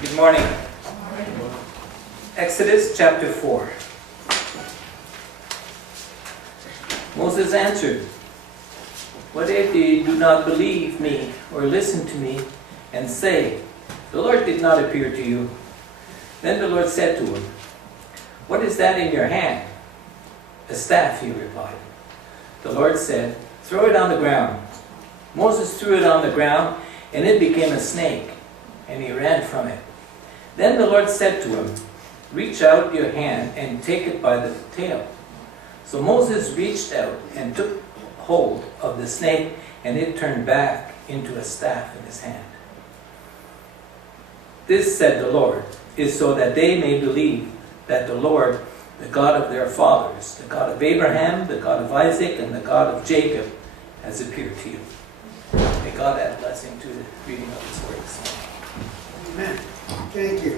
Good morning. Exodus chapter 4. Moses answered, "What if they do not believe me or listen to me and say, 'The Lord did not appear to you'?" Then the Lord said to him, "What is that in your hand?" "A staff," he replied. The Lord said, "Throw it on the ground." Moses threw it on the ground, and it became a snake, and he ran from it. Then the Lord said to him, "Reach out your hand and take it by the tail." So Moses reached out and took hold of the snake, and it turned back into a staff in his hand. "This," said the Lord, "is so that they may believe that the Lord, the God of their fathers, the God of Abraham, the God of Isaac, and the God of Jacob, has appeared to you." May God add blessing to the reading of His word this morning. Amen. Thank you.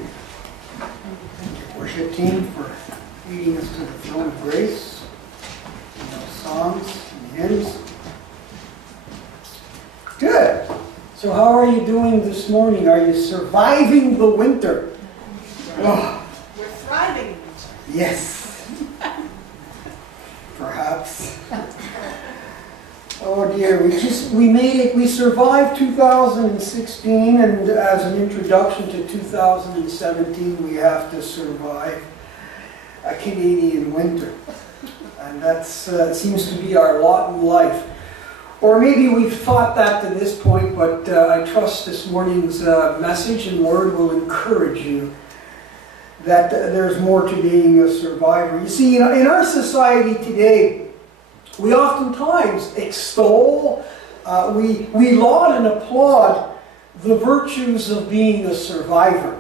Thank you, worship team, for leading us to the throne of grace in those songs and hymns. Good. So how are you doing this morning? Are you surviving the winter? Oh, We're thriving. yes. Perhaps. Oh dear, we made it. We survived 2016, and as an introduction to 2017, we have to survive a Canadian winter. And that seems to be our lot in life. Or maybe we've thought that to this point, but I trust this morning's message and word will encourage you that there's more to being a survivor. You see, in our society today, we oftentimes extol, we laud and applaud the virtues of being a survivor.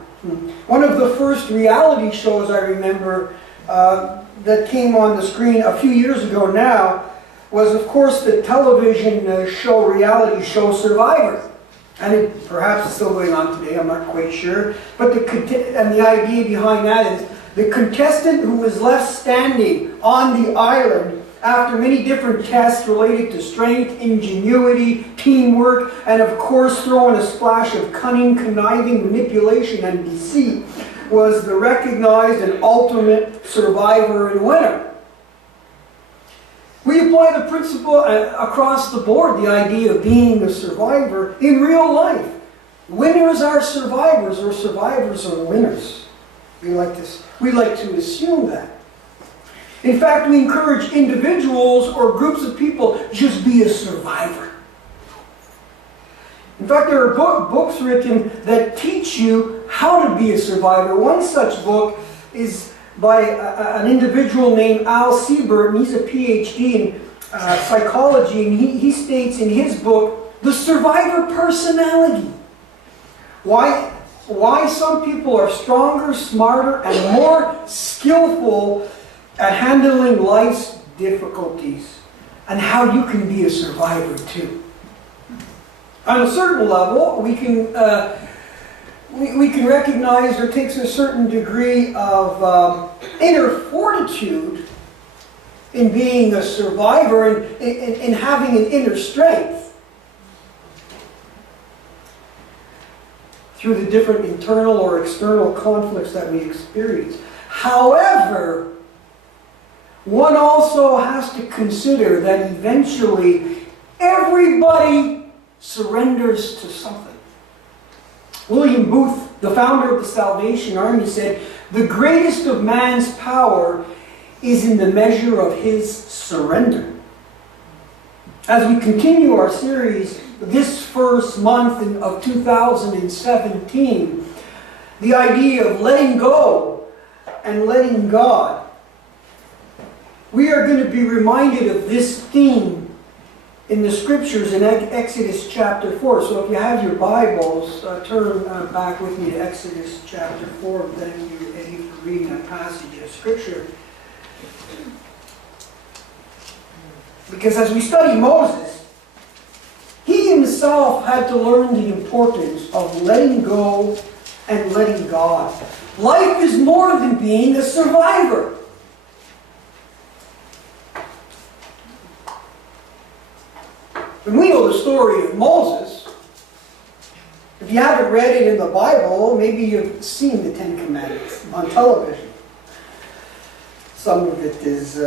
One of the first reality shows I remember that came on the screen a few years ago now was, of course, the television reality show Survivor. And it perhaps is still going on today, I'm not quite sure. But the idea behind that is the contestant who was left standing on the island after many different tests related to strength, ingenuity, teamwork, and of course throwing a splash of cunning, conniving, manipulation, and deceit, was the recognized and ultimate survivor and winner. We apply the principle across the board, the idea of being a survivor in real life. Winners are survivors, or survivors are winners. We like to assume that. In fact, we encourage individuals or groups of people just be a survivor. In fact, there are books written that teach you how to be a survivor. One such book is by an individual named Al Siebert, and he's a PhD in psychology, and he states in his book, The Survivor Personality. Why some people are stronger, smarter, and more skillful at handling life's difficulties, and how you can be a survivor too. On a certain level, we can recognize there takes a certain degree of inner fortitude in being a survivor and in having an inner strength through the different internal or external conflicts that we experience. However, one also has to consider that eventually everybody surrenders to something. William Booth, the founder of the Salvation Army, said, "The greatest of man's power is in the measure of his surrender." As we continue our series this first month of 2017, the idea of letting go and letting God, we are going to be reminded of this theme in the scriptures in Exodus chapter 4. So if you have your Bibles, turn back with me to Exodus chapter 4. Thank you, Eddie, for reading that passage of scripture. Because as we study Moses, he himself had to learn the importance of letting go and letting God. Life is more than being a survivor. And we know the story of Moses. If you haven't read it in the Bible, maybe you've seen the Ten Commandments on television. Some of it is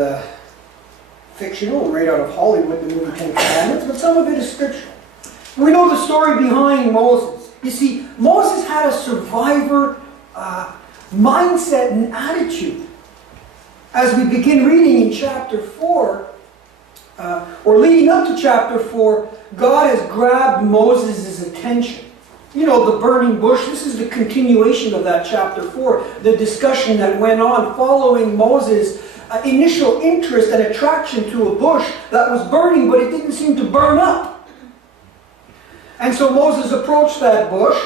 fictional, right out of Hollywood, the movie Ten Commandments, but some of it is scriptural. We know the story behind Moses. You see, Moses had a survivor mindset and attitude. As we begin reading in chapter 4, or leading up to chapter 4, God has grabbed Moses' attention. You know, the burning bush, this is the continuation of that chapter 4, the discussion that went on following Moses' initial interest and attraction to a bush that was burning, but it didn't seem to burn up. And so Moses approached that bush,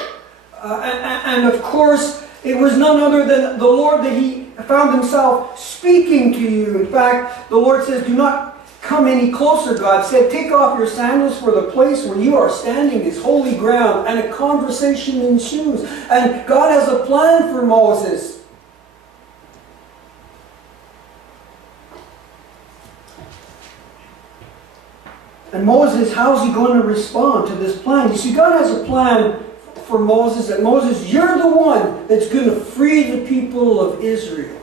and of course, it was none other than the Lord that he found himself speaking to you. In fact, the Lord says, do not come any closer, God said. Take off your sandals, for the place where you are standing is holy ground. And a conversation ensues. And God has a plan for Moses. And Moses, how's he going to respond to this plan? You see, God has a plan for Moses, that Moses, you're the one that's going to free the people of Israel.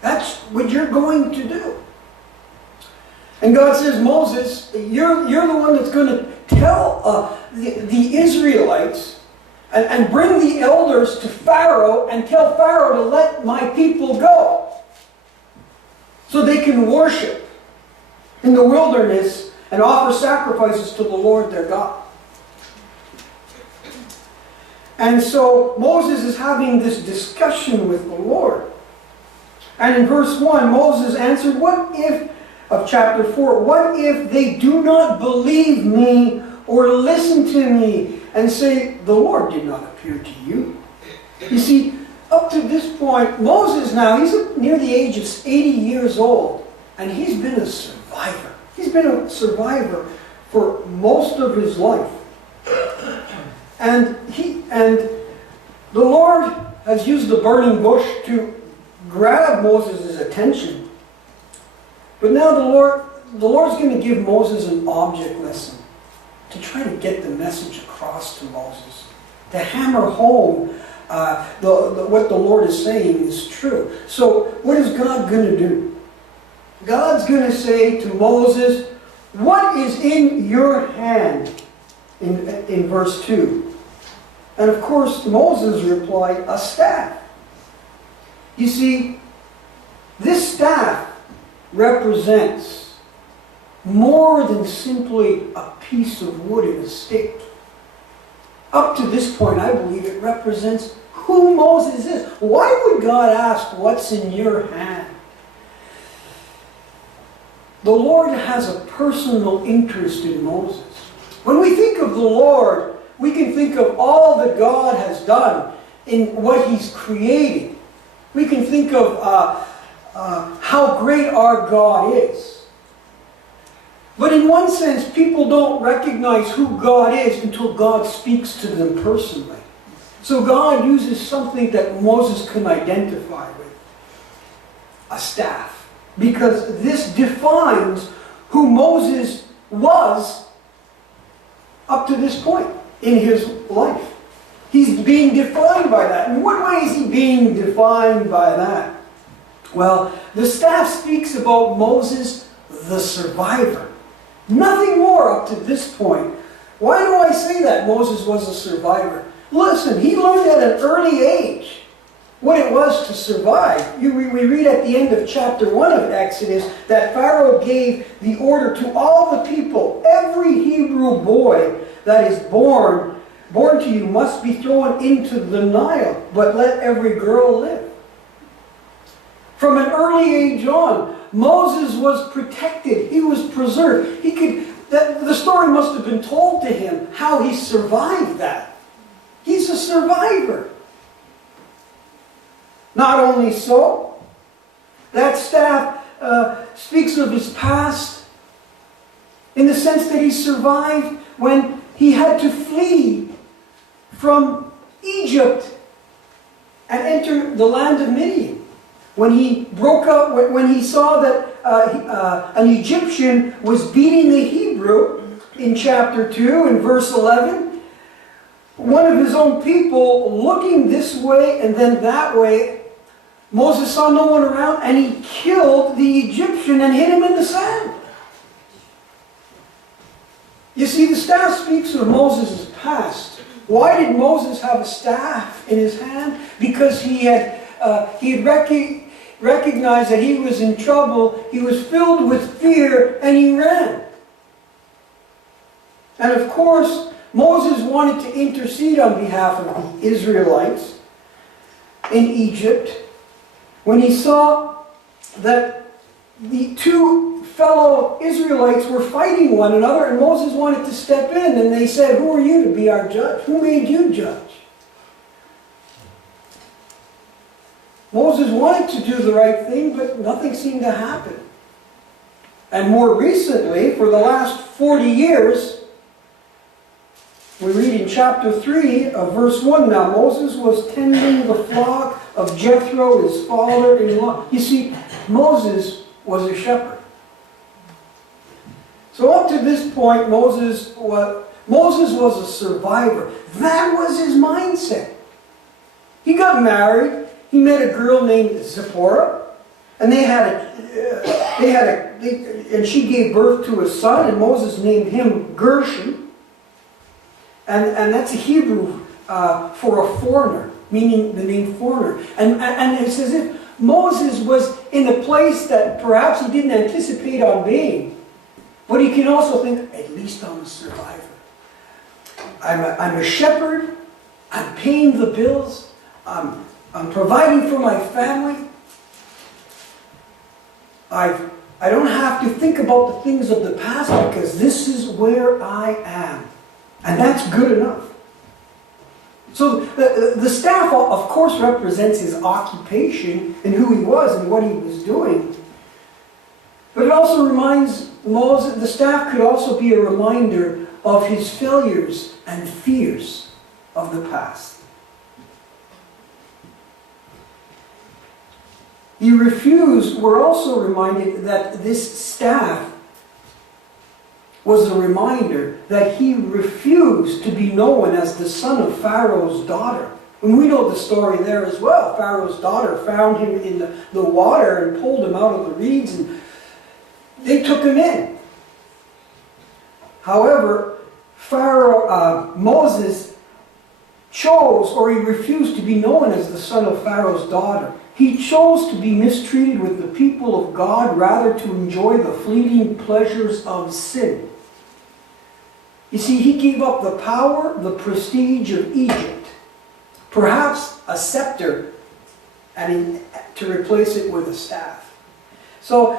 That's what you're going to do. And God says, Moses, you're the one that's going to tell the Israelites and bring the elders to Pharaoh and tell Pharaoh to let my people go so they can worship in the wilderness and offer sacrifices to the Lord their God. And so Moses is having this discussion with the Lord. And in verse 1, Moses answered, of chapter 4, what if they do not believe me or listen to me and say, the Lord did not appear to you? You see, up to this point, Moses now, he's near the age of 80 years old, and he's been a survivor. He's been a survivor for most of his life. And the Lord has used the burning bush to grab Moses' attention. But now the Lord's going to give Moses an object lesson to try to get the message across to Moses, to hammer home what the Lord is saying is true. So what is God going to do? God's going to say to Moses, what is in your hand? In verse 2. And of course, Moses replied, a staff. You see, this staff represents more than simply a piece of wood and a stick. Up to this point, I believe it represents who Moses is. Why would God ask, what's in your hand? The Lord has a personal interest in Moses. When we think of the Lord, we can think of all that God has done in what He's created. We can think of how great our God is. But in one sense, people don't recognize who God is until God speaks to them personally. So God uses something that Moses can identify with. A staff. Because this defines who Moses was up to this point in his life. He's being defined by that. In what way is he being defined by that? Well, the staff speaks about Moses, the survivor. Nothing more up to this point. Why do I say that Moses was a survivor? Listen, he learned at an early age what it was to survive. We read at the end of chapter 1 of Exodus that Pharaoh gave the order to all the people, every Hebrew boy that is born to you must be thrown into the Nile, but let every girl live. From an early age on, Moses was protected. He was preserved. The story must have been told to him how he survived that. He's a survivor. Not only so, that staff speaks of his past in the sense that he survived when he had to flee from Egypt and enter the land of Midian. When he broke up, when he saw that an Egyptian was beating a Hebrew in chapter 2 in verse 11, one of his own people looking this way and then that way. Moses saw no one around, and he killed the Egyptian and hid him in the sand. You see, the staff speaks of Moses' past. Why did Moses have a staff in his hand? Because he had recognized that he was in trouble, he was filled with fear, and he ran. And of course, Moses wanted to intercede on behalf of the Israelites in Egypt when he saw that the two fellow Israelites were fighting one another, and Moses wanted to step in, and they said, "Who are you to be our judge? Who made you judge?" Moses wanted to do the right thing, but nothing seemed to happen. And more recently, for the last 40 years, we read in chapter 3 of verse 1, now Moses was tending the flock of Jethro, his father-in-law. You see, Moses was a shepherd. So up to this point, Moses was a survivor. That was his mindset. He got married. He met a girl named Zipporah, and and she gave birth to a son, and Moses named him Gershon. And that's a Hebrew for a foreigner, meaning the name foreigner. And it's as if Moses was in a place that perhaps he didn't anticipate on being. But he can also think, at least I'm a survivor. I'm a shepherd. I'm paying the bills. I'm providing for my family. I don't have to think about the things of the past because this is where I am. And that's good enough. So the staff, of course, represents his occupation and who he was and what he was doing. But it also reminds Moses, the staff could also be a reminder of his failures and fears of the past. We're also reminded that this staff was a reminder that he refused to be known as the son of Pharaoh's daughter. And we know the story there as well. Pharaoh's daughter found him in the water and pulled him out of the reeds, and they took him in. However, Moses chose, or he refused to be known as the son of Pharaoh's daughter. He chose to be mistreated with the people of God rather to enjoy the fleeting pleasures of sin. You see, he gave up the power, the prestige of Egypt, perhaps a scepter, and to replace it with a staff. So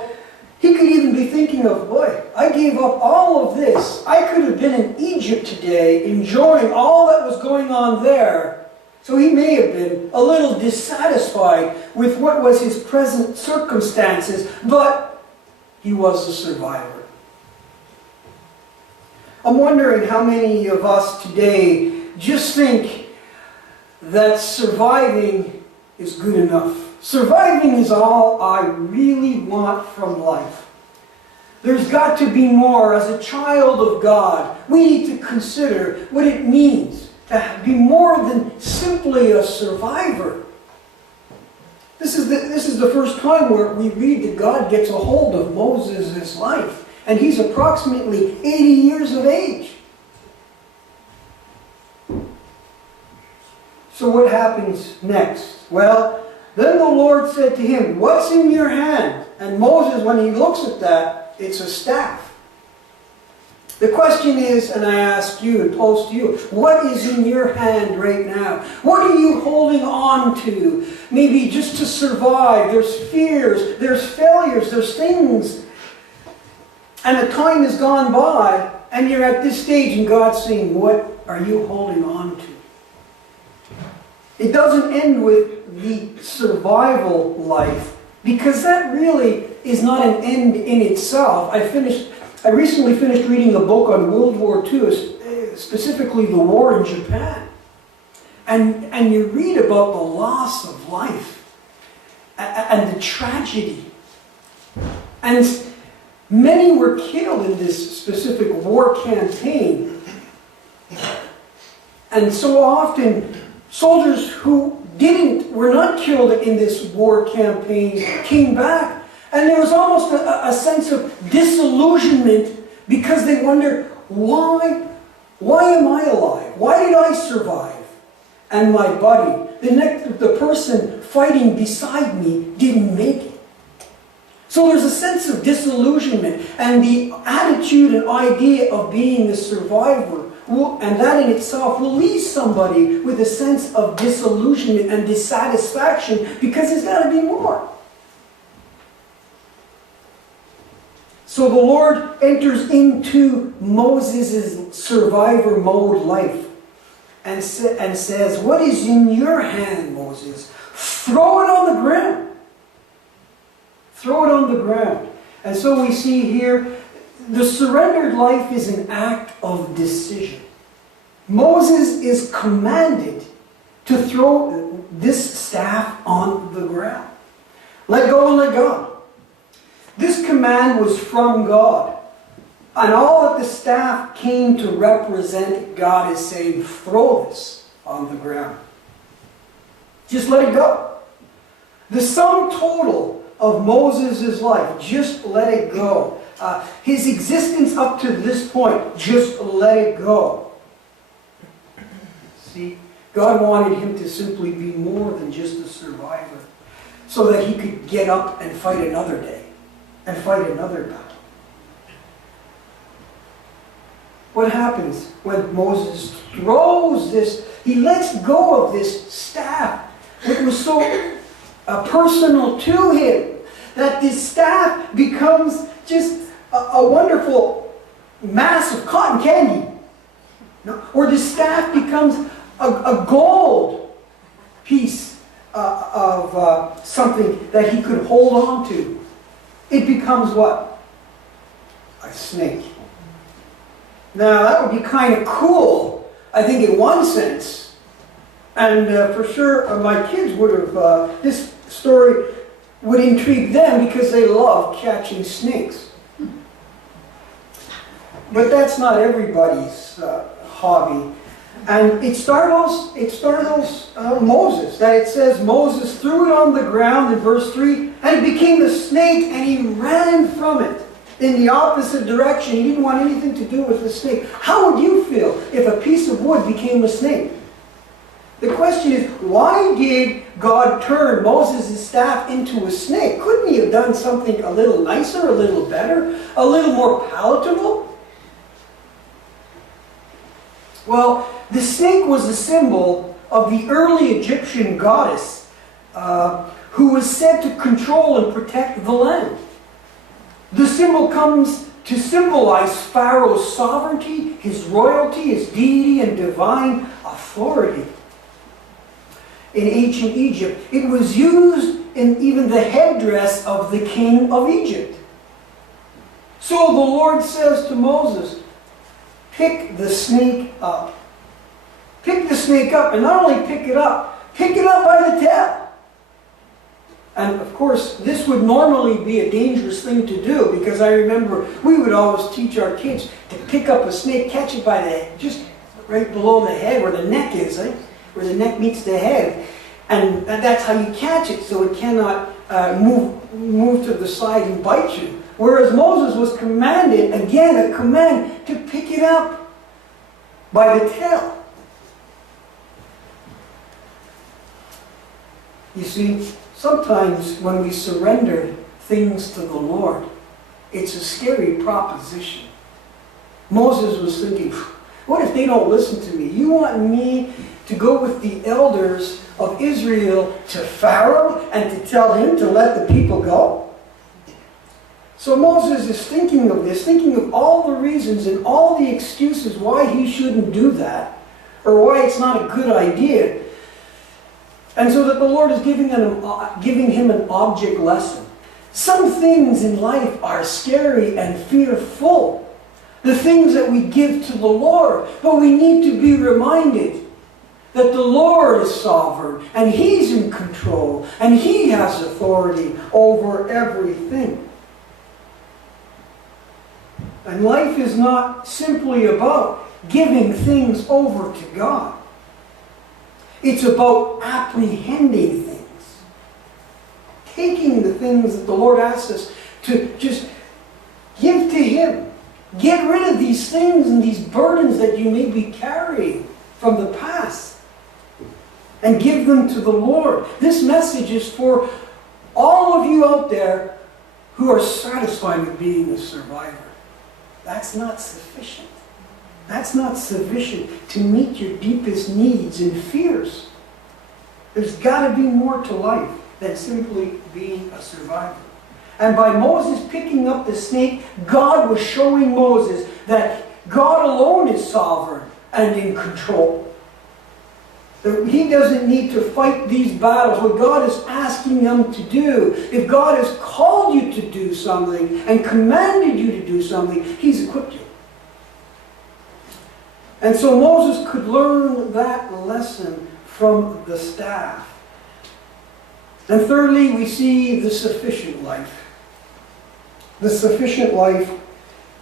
he could even be thinking of, boy, I gave up all of this. I could have been in Egypt today, enjoying all that was going on there. So he may have been a little dissatisfied with what was his present circumstances, but he was a survivor. I'm wondering how many of us today just think that surviving is good enough. Surviving is all I really want from life. There's got to be more. As a child of God, we need to consider what it means to be more than simply a survivor. This is the first time where we read that God gets a hold of Moses' life. And he's approximately 80 years of age. So what happens next? Well, then the Lord said to him, "What's in your hand?" And Moses, when he looks at that, it's a staff. The question is, and I ask you and pose to you, what is in your hand right now? What are you holding on to? Maybe just to survive. There's fears, there's failures, there's things. And the time has gone by, and you're at this stage, and God's saying, what are you holding on to? It doesn't end with the survival life, because that really is not an end in itself. I recently finished reading a book on World War II, specifically the war in Japan. And you read about the loss of life and the tragedy. And many were killed in this specific war campaign. And so often, soldiers who were not killed in this war campaign came back, and there was almost a sense of disillusionment because they wonder, why am I alive? Why did I survive? And my buddy, the person fighting beside me, didn't make it. So there's a sense of disillusionment, and the attitude and idea of being a survivor, and that in itself will leave somebody with a sense of disillusionment and dissatisfaction because there's got to be more. So the Lord enters into Moses' survivor mode life and says, "What is in your hand, Moses? Throw it on the ground." Throw it on the ground. And so we see here, the surrendered life is an act of decision. Moses is commanded to throw this staff on the ground. Let go and let God. This command was from God. And all that the staff came to represent, God is saying, throw this on the ground. Just let it go. The sum total of Moses' life, just let it go. His existence up to this point, just let it go. See, God wanted him to simply be more than just a survivor, so that he could get up and fight another day, and fight another battle. What happens when Moses throws this, he lets go of this staff? It was so personal to him that this staff becomes just a wonderful mass of cotton candy. Or the staff becomes a gold piece of something that he could hold on to. It becomes what? A snake. Now that would be kind of cool, I think, in one sense. And for sure my kids would have, this story would intrigue them because they love catching snakes. But that's not everybody's hobby. And it startles Moses, that it says Moses threw it on the ground in verse 3, and it became a snake, and he ran from it in the opposite direction. He didn't want anything to do with the snake. How would you feel if a piece of wood became a snake? The question is, why did God turn Moses' staff into a snake? Couldn't he have done something a little nicer, a little better, a little more palatable? Well, the snake was a symbol of the early Egyptian goddess who was said to control and protect the land. The symbol comes to symbolize Pharaoh's sovereignty, his royalty, his deity, and divine authority. In ancient Egypt, it was used in even the headdress of the king of Egypt. So the Lord says to Moses, pick the snake up. Pick the snake up, and not only pick it up by the tail. And of course, this would normally be a dangerous thing to do, because I remember we would always teach our kids to pick up a snake, catch it by the, just right below the head where the neck is, where the neck meets the head. And that's how you catch it, so it cannot move to the side and bite you. Whereas Moses was commanded, again, a command to pick it up by the tail. You see, sometimes when we surrender things to the Lord, it's a scary proposition. Moses was thinking, what if they don't listen to me? You want me to go with the elders of Israel to Pharaoh and to tell him to let the people go? So Moses is thinking of this, thinking of all the reasons and all the excuses why he shouldn't do that, or why it's not a good idea. And so that the Lord is giving him an object lesson. Some things in life are scary and fearful. The things that we give to the Lord. But we need to be reminded that the Lord is sovereign, and He's in control, and He has authority over everything. And life is not simply about giving things over to God. It's about apprehending things. Taking the things that the Lord asks us to just give to Him. Get rid of these things and these burdens that you may be carrying from the past. And give them to the Lord. This message is for all of you out there who are satisfied with being a survivor. That's not sufficient. That's not sufficient to meet your deepest needs and fears. There's got to be more to life than simply being a survivor. And by Moses picking up the snake, God was showing Moses that God alone is sovereign and in control. That he doesn't need to fight these battles. What God is asking him to do, if God has called you to do something and commanded you to do something, He's equipped you. And so Moses could learn that lesson from the staff. And thirdly, we see the sufficient life. The sufficient life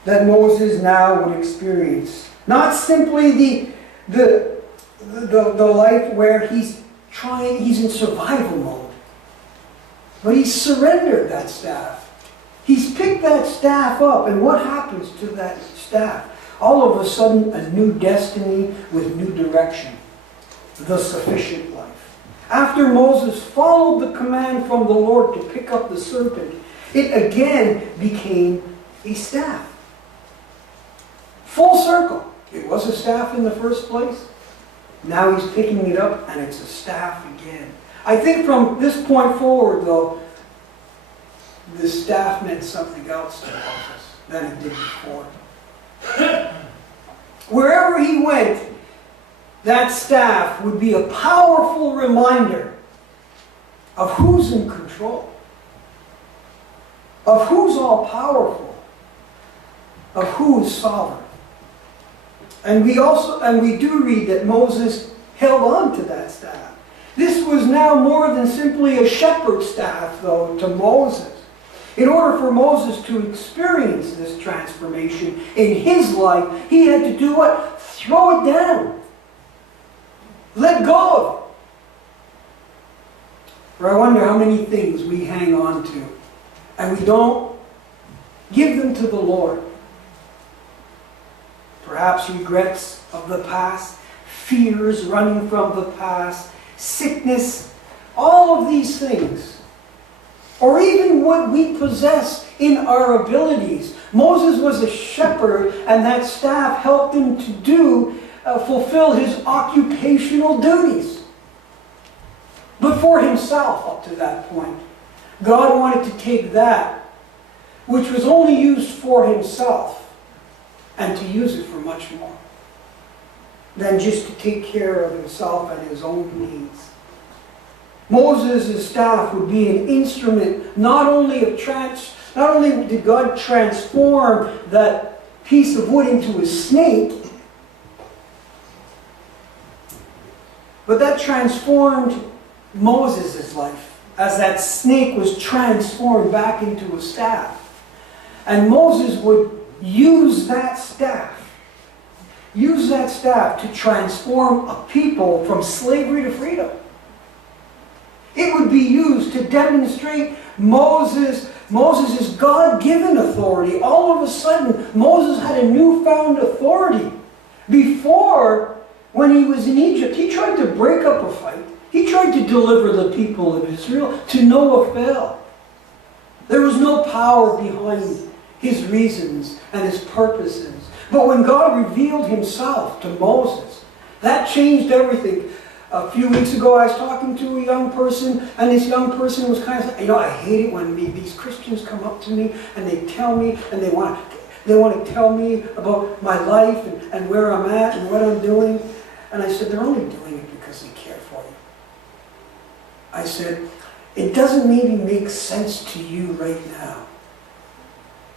that Moses now would experience. Not simply the life where he's in survival mode. But he's surrendered that staff. He's picked that staff up, and what happens to that staff? All of a sudden, a new destiny with new direction. The sufficient life. After Moses followed the command from the Lord to pick up the serpent, it again became a staff. Full circle. It was a staff in the first place. Now he's picking it up and it's a staff again. I think from this point forward, though, the staff meant something else to Moses than it did before. Wherever he went, that staff would be a powerful reminder of who's in control, of who's all powerful, of who is sovereign. And we do read that Moses held on to that staff. This was now more than simply a shepherd's staff, though, to Moses. In order for Moses to experience this transformation in his life, he had to do what? Throw it down. Let go of it. For I wonder how many things we hang on to and we don't give them to the Lord. Perhaps regrets of the past, fears running from the past, sickness, all of these things. Or even what we possess in our abilities. Moses was a shepherd, and that staff helped him to fulfill his occupational duties. But for himself, up to that point, God wanted to take that, which was only used for himself, and to use it for much more than just to take care of himself and his own needs. Moses' staff would be an instrument not only did God transform that piece of wood into a snake, but that transformed Moses' life as that snake was transformed back into a staff. And Moses would use that staff to transform a people from slavery to freedom. It would be used to demonstrate Moses' God-given authority. All of a sudden, Moses had a newfound authority. Before, when he was in Egypt, he tried to break up a fight. He tried to deliver the people of Israel to no avail. There was no power behind his reasons and his purposes. But when God revealed himself to Moses, that changed everything. A few weeks ago, I was talking to a young person, and this young person was kind of saying, I hate it when these Christians come up to me and they tell me, and they want to tell me about my life and where I'm at and what I'm doing. And I said, they're only doing it because they care for you. I said, it doesn't maybe make sense to you right now.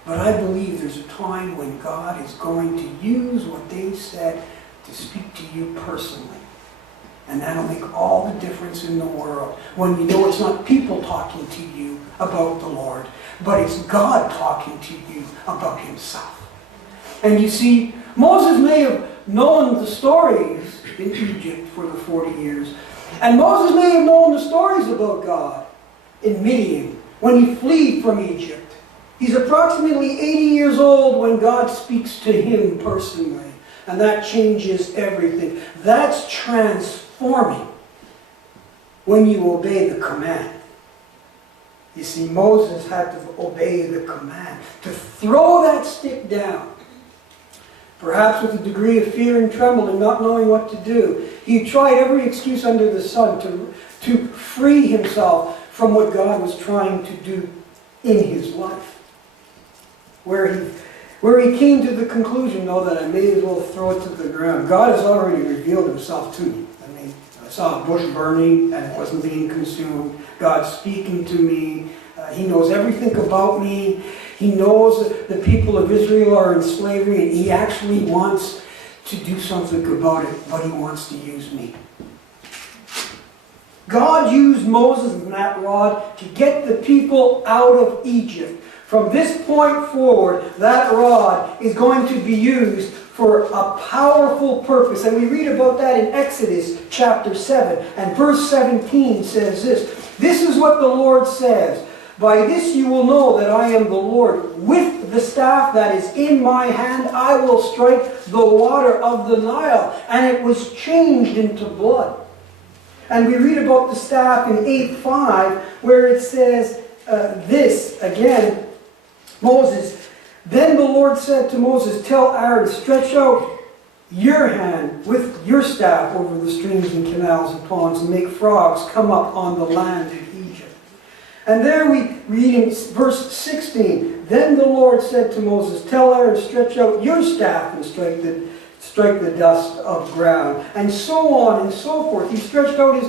But I believe there's a time when God is going to use what they said to speak to you personally. And that'll make all the difference in the world when you know it's not people talking to you about the Lord, but it's God talking to you about himself. And you see, Moses may have known the stories in Egypt for the 40 years, And Moses may have known the stories about God in Midian when he fled from Egypt. He's approximately 80 years old when God speaks to him personally. And that changes everything. That's transforming when you obey the command. You see, Moses had to obey the command, to throw that stick down. Perhaps with a degree of fear and tremble and not knowing what to do. He tried every excuse under the sun to free himself from what God was trying to do in his life. Where he came to the conclusion, though, that I may as well throw it to the ground. God has already revealed himself to me. I mean, I saw a bush burning and it wasn't being consumed. God's speaking to me. He knows everything about me. He knows that the people of Israel are in slavery and he actually wants to do something about it, but he wants to use me. God used Moses and that rod to get the people out of Egypt. From this point forward, that rod is going to be used for a powerful purpose. And we read about that in Exodus chapter 7. And verse 17 says this. This is what the Lord says. By this you will know that I am the Lord. With the staff that is in my hand, I will strike the water of the Nile. And it was changed into blood. And we read about the staff in 8:5, where it says this again. Moses, then the Lord said to Moses, tell Aaron, stretch out your hand with your staff over the streams and canals and ponds and make frogs come up on the land of Egypt. And there we read in verse 16, then the Lord said to Moses, tell Aaron, stretch out your staff and strike the dust of ground. And so on and so forth. He stretched out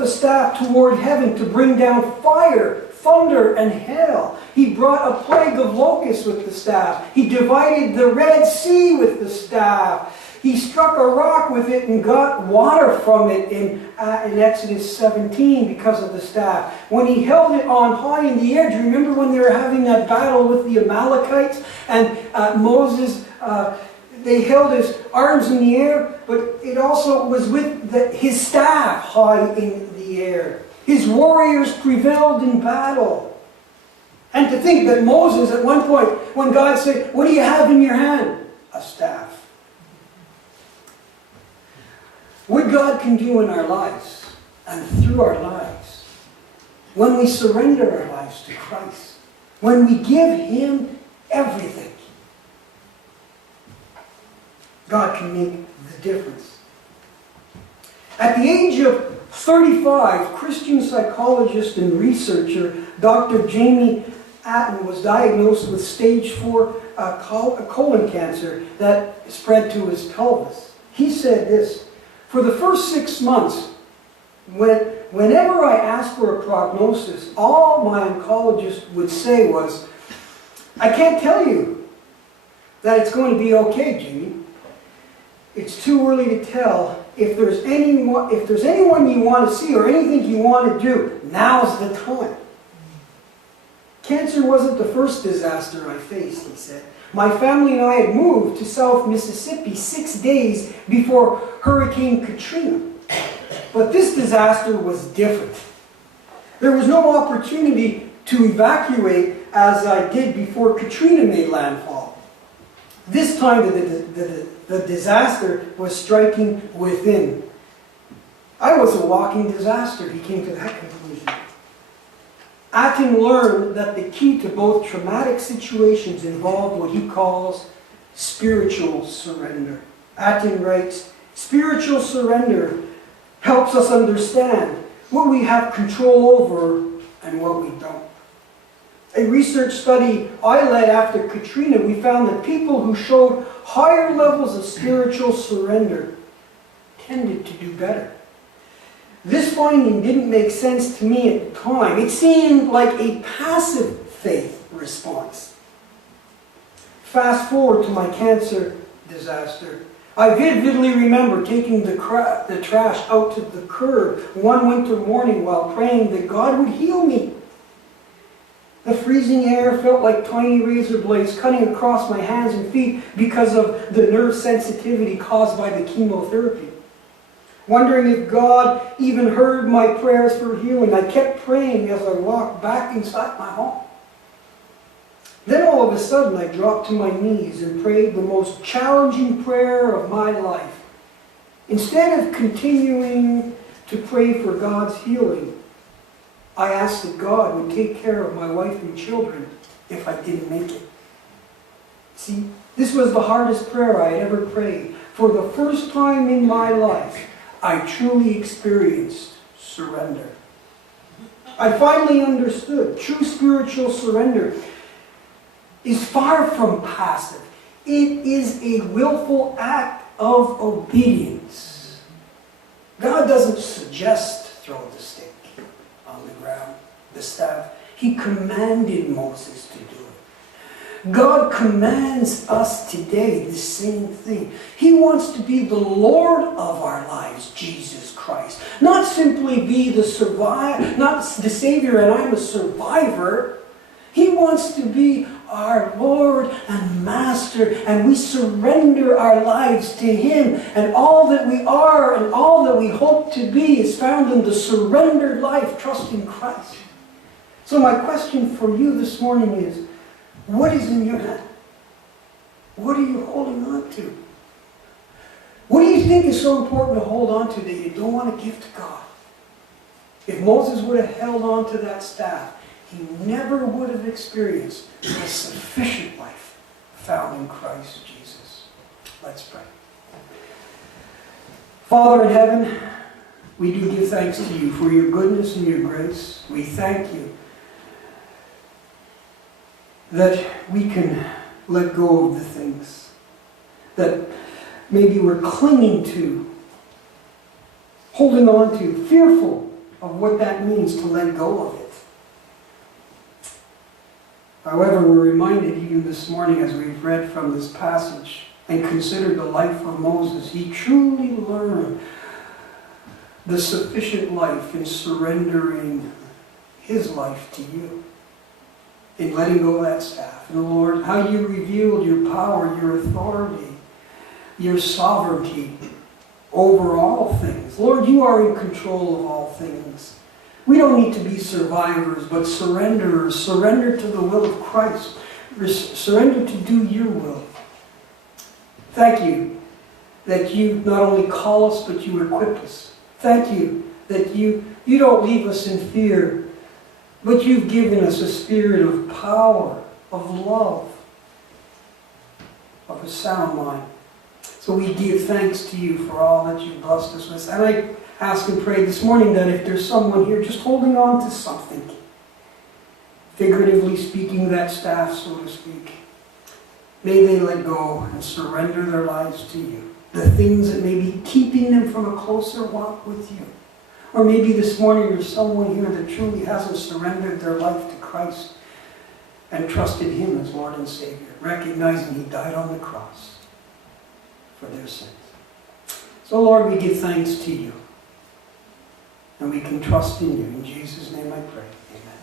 the staff toward heaven to bring down fire, thunder, and hail. He brought a plague of locusts with the staff. He divided the Red Sea with the staff. He struck a rock with it and got water from it in Exodus 17 because of the staff. When he held it on high in the air, do you remember when they were having that battle with the Amalekites? And Moses, they held his arms in the air, but it also was with his staff high in the air. His warriors prevailed in battle. And to think that Moses, at one point, when God said, what do you have in your hand? A staff. What God can do in our lives and through our lives, when we surrender our lives to Christ, when we give Him everything, God can make the difference. At the age of 35, Christian psychologist and researcher Dr. Jamie Atten was diagnosed with stage 4 colon cancer that spread to his pelvis. He said this, for the first 6 months, whenever I asked for a prognosis, all my oncologist would say was, I can't tell you that it's going to be okay, Jamie. It's too early to tell. If there's anyone you want to see or anything you want to do, now's the time. Cancer wasn't the first disaster I faced, he said. My family and I had moved to South Mississippi 6 days before Hurricane Katrina. But this disaster was different. There was no opportunity to evacuate as I did before Katrina made landfall. This time the disaster was striking within. I was a walking disaster, he came to that conclusion. Atten learned that the key to both traumatic situations involved what he calls spiritual surrender. Atten writes, spiritual surrender helps us understand what we have control over and what we don't. A research study I led after Katrina, we found that people who showed higher levels of spiritual surrender tended to do better. This finding didn't make sense to me at the time. It seemed like a passive faith response. Fast forward to my cancer disaster. I vividly remember taking the trash out to the curb one winter morning while praying that God would heal me. The freezing air felt like tiny razor blades cutting across my hands and feet because of the nerve sensitivity caused by the chemotherapy. wondering if God even heard my prayers for healing. I kept praying as I walked back inside my home. Then all of a sudden I dropped to my knees and prayed the most challenging prayer of my life. Instead of continuing to pray for God's healing, I asked that God would take care of my wife and children if I didn't make it. See, this was the hardest prayer I had ever prayed. For the first time in my life, I truly experienced surrender. I finally understood true spiritual surrender is far from passive. It is a willful act of obedience. God doesn't suggest throw the stick on the ground, the staff. He commanded Moses to do it. God commands us today the same thing. He wants to be the Lord of our lives, Jesus Christ. Not simply be the survivor, not the Savior and I'm a survivor. He wants to be our Lord and Master, and we surrender our lives to Him, and all that we are and all that we hope to be is found in the surrendered life, trusting Christ. So my question for you this morning is, what is in your hand? What are you holding on to? What do you think is so important to hold on to that you don't want to give to God? If Moses would have held on to that staff, he never would have experienced the sufficient life found in Christ Jesus. Let's pray. Father in heaven, we do give thanks to you for your goodness and your grace. We thank you that we can let go of the things that maybe we're clinging to, holding on to, fearful of what that means to let go of it. However, we're reminded even this morning as we've read from this passage and considered the life of Moses, he truly learned the sufficient life in surrendering his life to you, in letting go of that staff. And Lord, how you revealed your power, your authority, your sovereignty over all things. Lord, you are in control of all things. We don't need to be survivors, but surrenderers. Surrender to the will of Christ. Surrender to do your will. Thank you that you not only call us, but you equip us. Thank you that you don't leave us in fear, but you've given us a spirit of power, of love, of a sound mind. So we give thanks to you for all that you've blessed us with. And I ask and pray this morning that if there's someone here just holding on to something, figuratively speaking, that staff, so to speak, may they let go and surrender their lives to you. The things that may be keeping them from a closer walk with you. Or maybe this morning there's someone here that truly hasn't surrendered their life to Christ and trusted Him as Lord and Savior, recognizing He died on the cross for their sins. So Lord, we give thanks to you. And we can trust in you. In Jesus' name I pray. Amen.